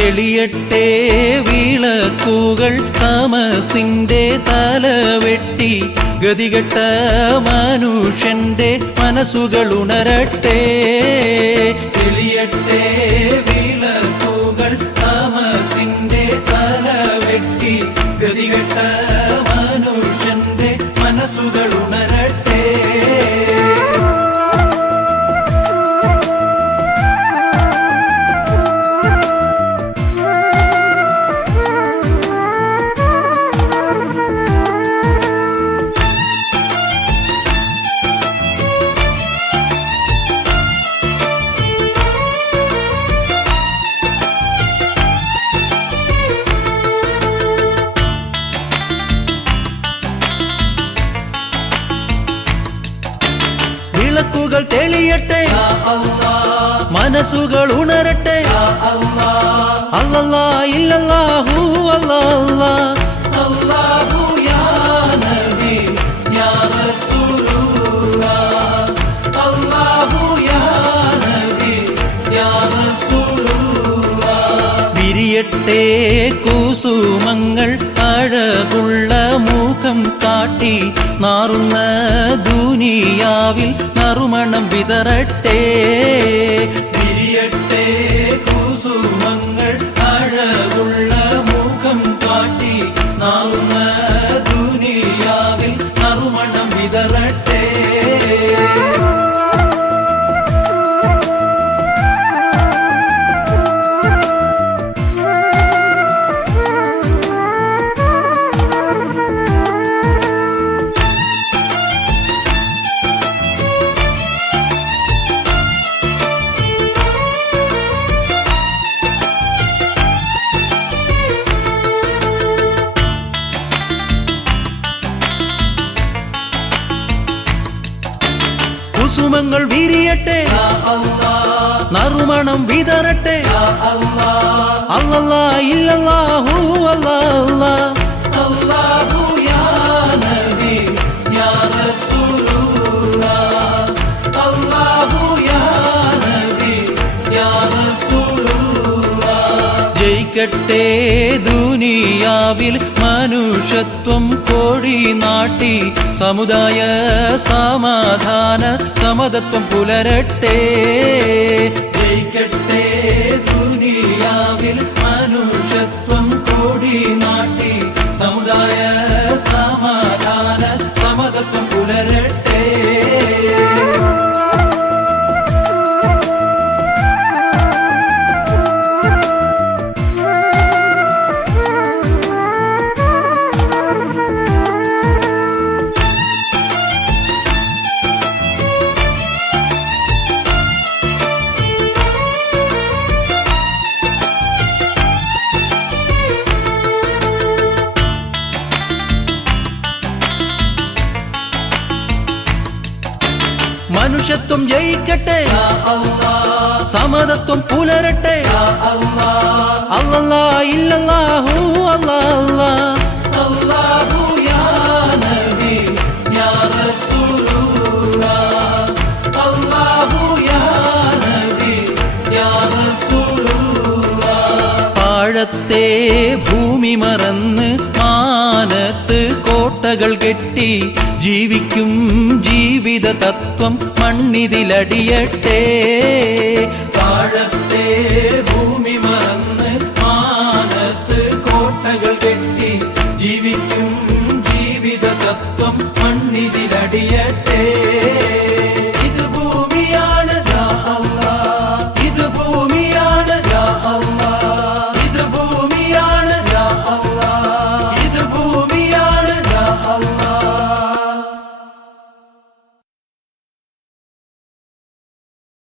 തെളിയട്ടെ വിളക്കുകൾ തമസിന്റെ തലവെട്ടി ഗതികെട്ട മനുഷ്യന്റെ മനസ്സുകൾ ഉണരട്ടെ തെളിയട്ടെ വിളക്കുകൾ തമസിന്റെ തലവെട്ടി ഗതികെട്ട മനുഷ്യന്റെ മനസ്സുകൾ ഉണരട്ടെ വിളക്കുകൾ തെളിയട്ടെ മനസ്സുകൾ ഉണരട്ടെ അല്ലല്ലാ ഇല്ലല്ലാഹു അല്ലാ അല്ലാഹു യാ നബി യാ റസൂലുള്ളാഹ് അല്ലാഹു യാ നബി യാ റസൂലുള്ളാഹ് വിരിയട്ടെ കുസുമങ്ങൾ അഴകുള്ള മുഖം കാട്ടി നാറുന്ന ദുനിയാവിൽ നറുമണം വിതറട്ടെ വിരിയട്ടെ കുസുമങ്ങൾ അഴകുള്ള മുഖം കാട്ടി നാറുന്ന ദുനിയാവിൽ നറുമണം വിതറട്ടെ കുസുമങ്ങൾ വിരിയട്ടെ നറുമണം വിതറട്ടെ അല്ലല്ലാ ഇല്ലല്ലാഹു അല്ലാ അല്ലാഹു യാ നബി യാ റസൂലുള്ളാഹ് അല്ലാഹു യാ നബി യാ റസൂലുള്ളാഹ് ജയിക്കട്ടെ ദുനിയാവിൽ മനുഷ്യത്വം കോടി നാട്ടി സമുദായ സമാധാന സമതത്വം പുലരട്ടെ ജയിക്കട്ടെ ദുനിയാവിൽ മനുഷ്യത്വം കോടി നാട്ടി സമുദായ സമാധാന സമതത്വം പുലരട്ടെ മനുഷ്യത്വം ജയിക്കട്ടെ സമതത്വം പുലരട്ടെ അല്ലല്ലാ ഇല്ലല്ലാഹു അല്ലാ അല്ലാഹു യാ നബി യാ റസൂലുള്ളാഹ് അല്ലാഹു യാ നബി യാ റസൂലുള്ളാഹ് പാഴത്തെ ഭൂമി മറന്ന് മാനത്ത് കോട്ടകൾ കെട്ടി ജീവിക്കും ജീവിത തത്വം മണ്ണിതിലടിയട്ടെ പാഴത്തെ ഭൂമി മറന്ന്